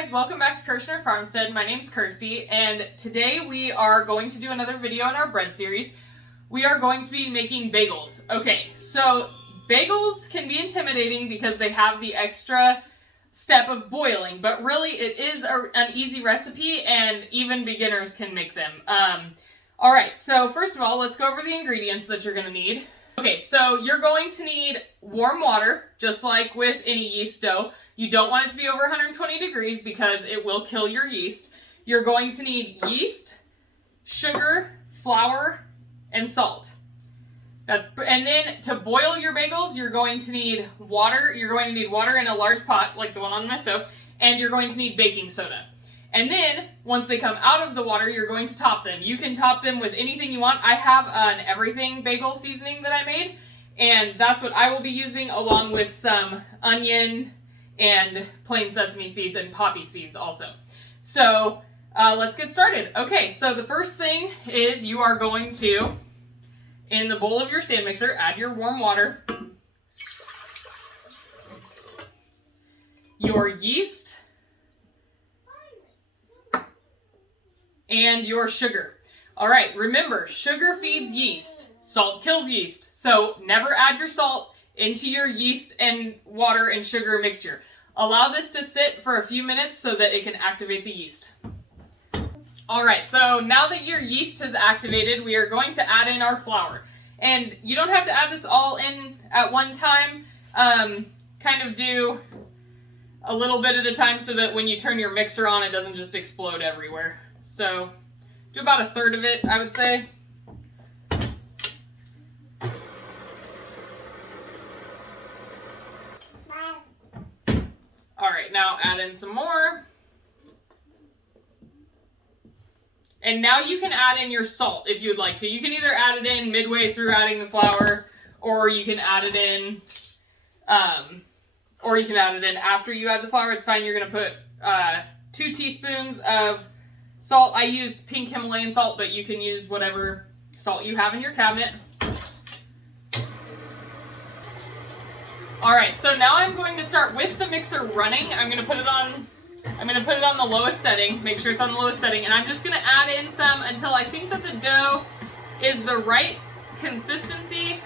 guys, welcome back to Kerschner FarmStead. My name's Kirstie, and today we are going to do another video in our bread series. We are going to be making bagels. Okay, so bagels can be intimidating because they have the extra step of boiling, but really it is an easy recipe and even beginners can make them. Alright, so first of all, let's go over the ingredients that you're going to need. Okay, so you're going to need warm water, just like with any yeast dough. You don't want it to be over 120 degrees because it will kill your yeast. You're going to need yeast, sugar, flour, and salt. And then to boil your bagels, you're going to need water. You're going to need water in a large pot, like the one on my stove, and you're going to need baking soda. And then, once they come out of the water, you're going to top them. You can top them with anything you want. I have an everything bagel seasoning that I made, and that's what I will be using, along with some onion and plain sesame seeds and poppy seeds also. So, let's get started. Okay, so the first thing is you are going to, in the bowl of your stand mixer, add your warm water, your yeast, and your sugar. All right, remember, sugar feeds yeast. Salt kills yeast. So never add your salt into your yeast and water and sugar mixture. Allow this to sit for a few minutes so that it can activate the yeast. All right, so now that your yeast has activated, we are going to add in our flour. And you don't have to add this all in at one time. Kind of do a little bit at a time so that when you turn your mixer on, it doesn't just explode everywhere. So do about a third of it, I would say. All right, now add in some more. And now you can add in your salt if you would like to. You can either add it in midway through adding the flour, or you can add it in, after you add the flour. It's fine. You're gonna put 2 teaspoons of salt. I use pink Himalayan salt, but you can use whatever salt you have in your cabinet. All right, so now I'm going to start with the mixer running. I'm going to put it on the lowest setting. Make sure it's on the lowest setting, and I'm just going to add in some until I think that the dough is the right consistency,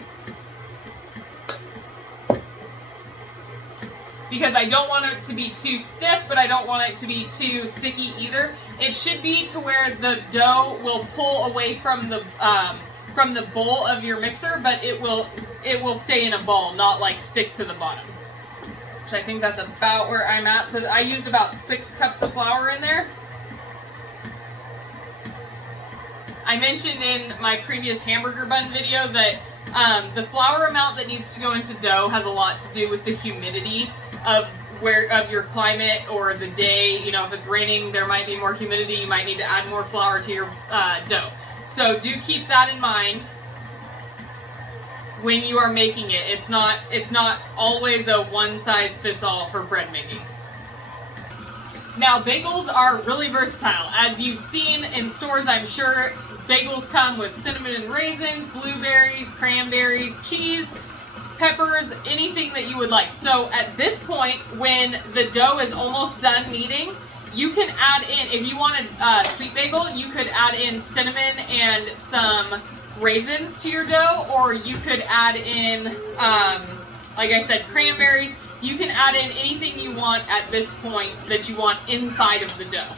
because I don't want it to be too stiff, but I don't want it to be too sticky either. It should be to where the dough will pull away from the bowl of your mixer, but it will stay in a ball, not like stick to the bottom. Which I think that's about where I'm at. So I used about 6 cups of flour in there. I mentioned in my previous hamburger bun video that the flour amount that needs to go into dough has a lot to do with the humidity of your climate or the day. You know, if it's raining, there might be more humidity. You might need to add more flour to your dough. So do keep that in mind when you are making it. It's not always a one-size-fits-all for bread making. Now, bagels are really versatile. As you've seen in stores, I'm sure, bagels come with cinnamon and raisins, blueberries, cranberries, cheese, peppers, anything that you would like. So at this point, when the dough is almost done kneading, you can add in, if you want a sweet bagel, you could add in cinnamon and some raisins to your dough, or you could add in, like I said, cranberries. You can add in anything you want at this point that you want inside of the dough.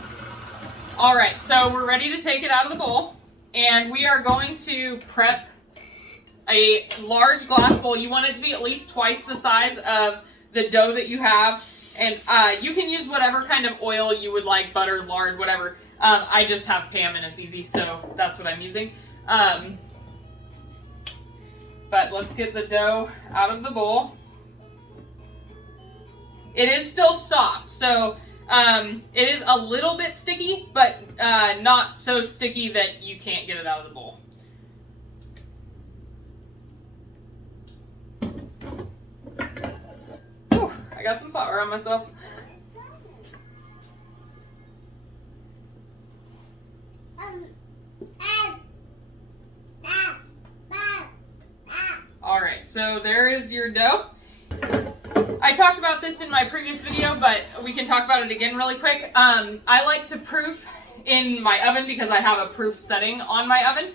All right, so we're ready to take it out of the bowl, and we are going to prep a large glass bowl. You want it to be at least twice the size of the dough that you have, and you can use whatever kind of oil you would like, butter, lard, whatever. I just have Pam and it's easy, so that's what I'm using. But let's get the dough out of the bowl. It is still soft, so it is a little bit sticky, but not so sticky that you can't get it out of the bowl. Whew, I got some flour on myself. All right, so there is your dough. I talked about this in my previous video, but we can talk about it again really quick. I like to proof in my oven because I have a proof setting on my oven.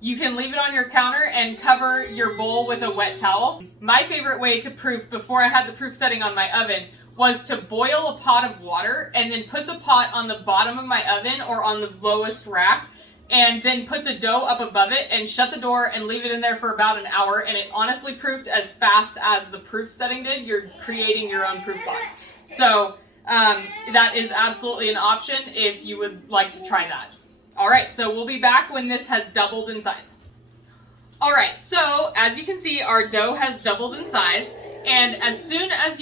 You can leave it on your counter and cover your bowl with a wet towel. My favorite way to proof before I had the proof setting on my oven was to boil a pot of water and then put the pot on the bottom of my oven or on the lowest rack, and then put the dough up above it and shut the door and leave it in there for about an hour, and it honestly proofed as fast as the proof setting did. You're creating your own proof box. So that is absolutely an option if you would like to try that. All right, so we'll be back when this has doubled in size. All right, so as you can see, our dough has doubled in size, and as soon as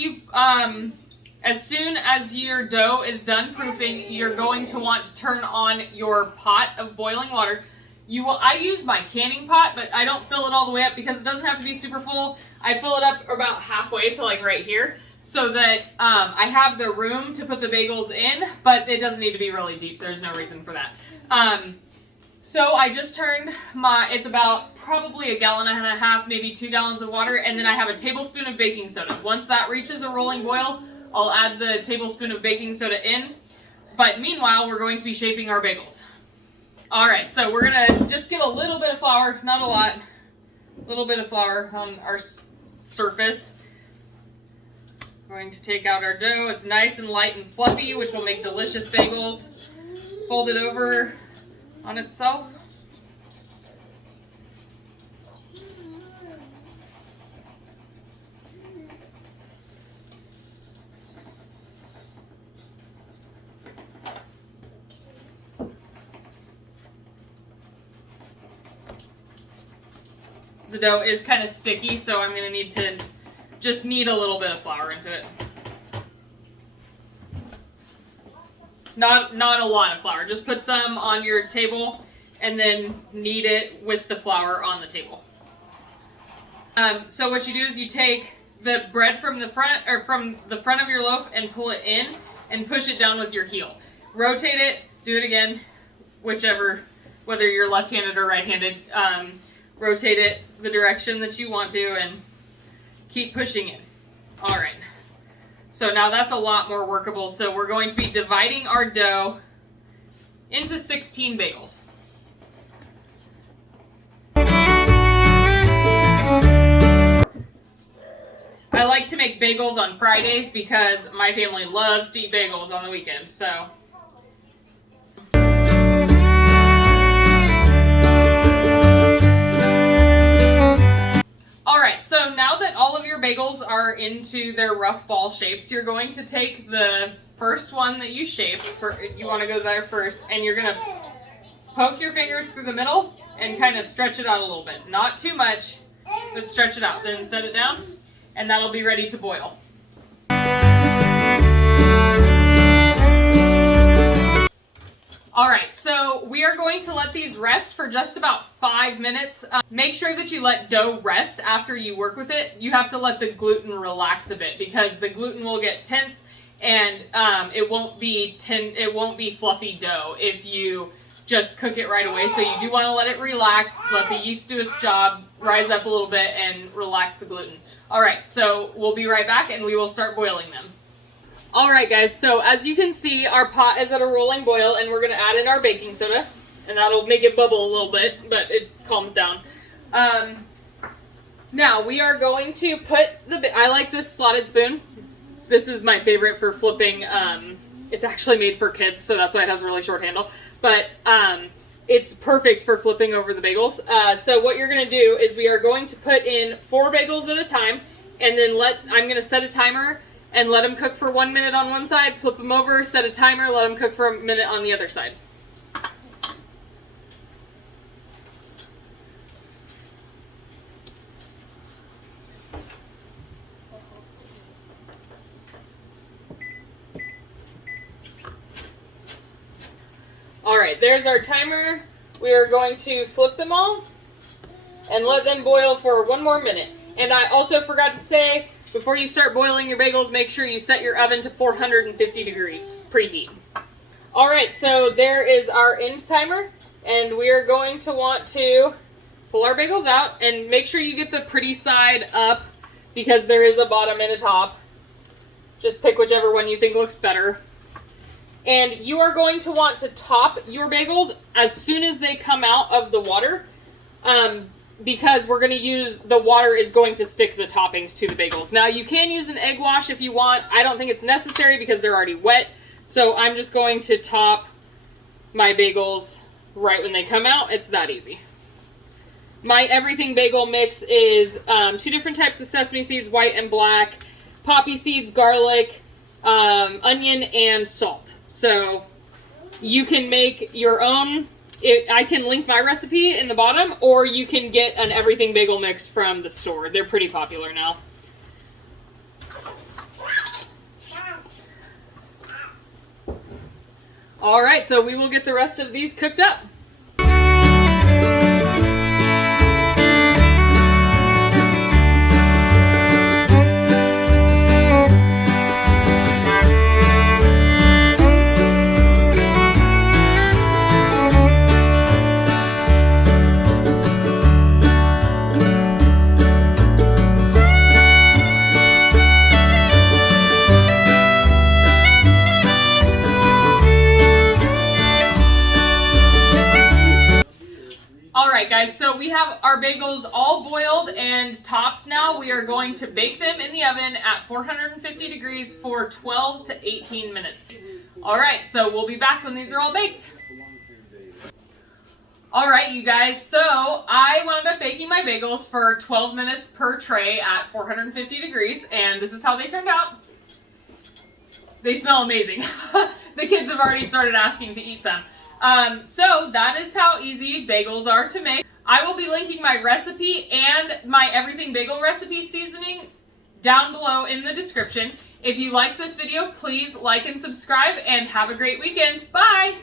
your dough is done proofing, you're going to want to turn on your pot of boiling water. I use my canning pot, but I don't fill it all the way up because it doesn't have to be super full. I fill it up about halfway to like right here, so that I have the room to put the bagels in, but it doesn't need to be really deep. There's no reason for that. So I just turned it's about probably 1.5 gallons, maybe 2 gallons of water, and then I have a tablespoon of baking soda. Once that reaches a rolling boil, I'll add the tablespoon of baking soda in. But meanwhile, we're going to be shaping our bagels. All right, so we're gonna just get a little bit of flour, not a lot, a little bit of flour on our surface. Going to take out our dough. It's nice and light and fluffy, which will make delicious bagels. Fold it over on itself. The dough is kind of sticky, so I'm going to just knead a little bit of flour into it. Not a lot of flour. Just put some on your table and then knead it with the flour on the table. So what you do is you take the bread from the front of your loaf and pull it in and push it down with your heel. Rotate it, do it again, whether you're left-handed or right-handed. Rotate it the direction that you want to and keep pushing it. All right. So now that's a lot more workable. So we're going to be dividing our dough into 16 bagels. I like to make bagels on Fridays because my family loves to eat bagels on the weekend. So so now that all of your bagels are into their rough ball shapes, you're going to take the first one that you shaped, you want to go there first, and you're going to poke your fingers through the middle and kind of stretch it out a little bit. Not too much, but stretch it out. Then set it down, and that'll be ready to boil. All right, so we are going to let these rest for just about 5 minutes. Make sure that you let dough rest after you work with it. You have to let the gluten relax a bit because the gluten will get tense and it won't be fluffy dough if you just cook it right away. So you do want to let it relax, let the yeast do its job, rise up a little bit, and relax the gluten. All right, so we'll be right back and we will start boiling them. All right, guys, so as you can see, our pot is at a rolling boil, and we're going to add in our baking soda, and that'll make it bubble a little bit, but it calms down. Now, we are going to put I like this slotted spoon. This is my favorite for flipping. It's actually made for kids, so that's why it has a really short handle, but it's perfect for flipping over the bagels. So what you're going to do is we are going to put in 4 bagels at a time, and then I'm going to set a timer and let them cook for 1 minute on one side, flip them over, set a timer, let them cook for a minute on the other side. All right, there's our timer. We are going to flip them all and let them boil for 1 more minute. And I also forgot to say, before you start boiling your bagels, make sure you set your oven to 450 degrees preheat. All right, so there is our end timer, and we are going to want to pull our bagels out and make sure you get the pretty side up because there is a bottom and a top. Just pick whichever one you think looks better. And you are going to want to top your bagels as soon as they come out of the water, because we're going to use, the water is going to stick the toppings to the bagels. Now you can use an egg wash if you want. I don't think it's necessary because they're already wet. So I'm just going to top my bagels right when they come out. It's that easy. My everything bagel mix is 2 different types of sesame seeds, white and black, poppy seeds, garlic, onion, and salt. So you can make your own. I can link my recipe in the bottom, or you can get an everything bagel mix from the store. They're pretty popular now. All right, so we will get the rest of these cooked up. Alright guys, so we have our bagels all boiled and topped now. We are going to bake them in the oven at 450 degrees for 12 to 18 minutes. Alright, so we'll be back when these are all baked. Alright you guys, so I wound up baking my bagels for 12 minutes per tray at 450 degrees, and this is how they turned out. They smell amazing. The kids have already started asking to eat some. So that is how easy bagels are to make. I will be linking my recipe and my everything bagel recipe seasoning down below in the description. If you like this video, please like and subscribe, and have a great weekend. Bye!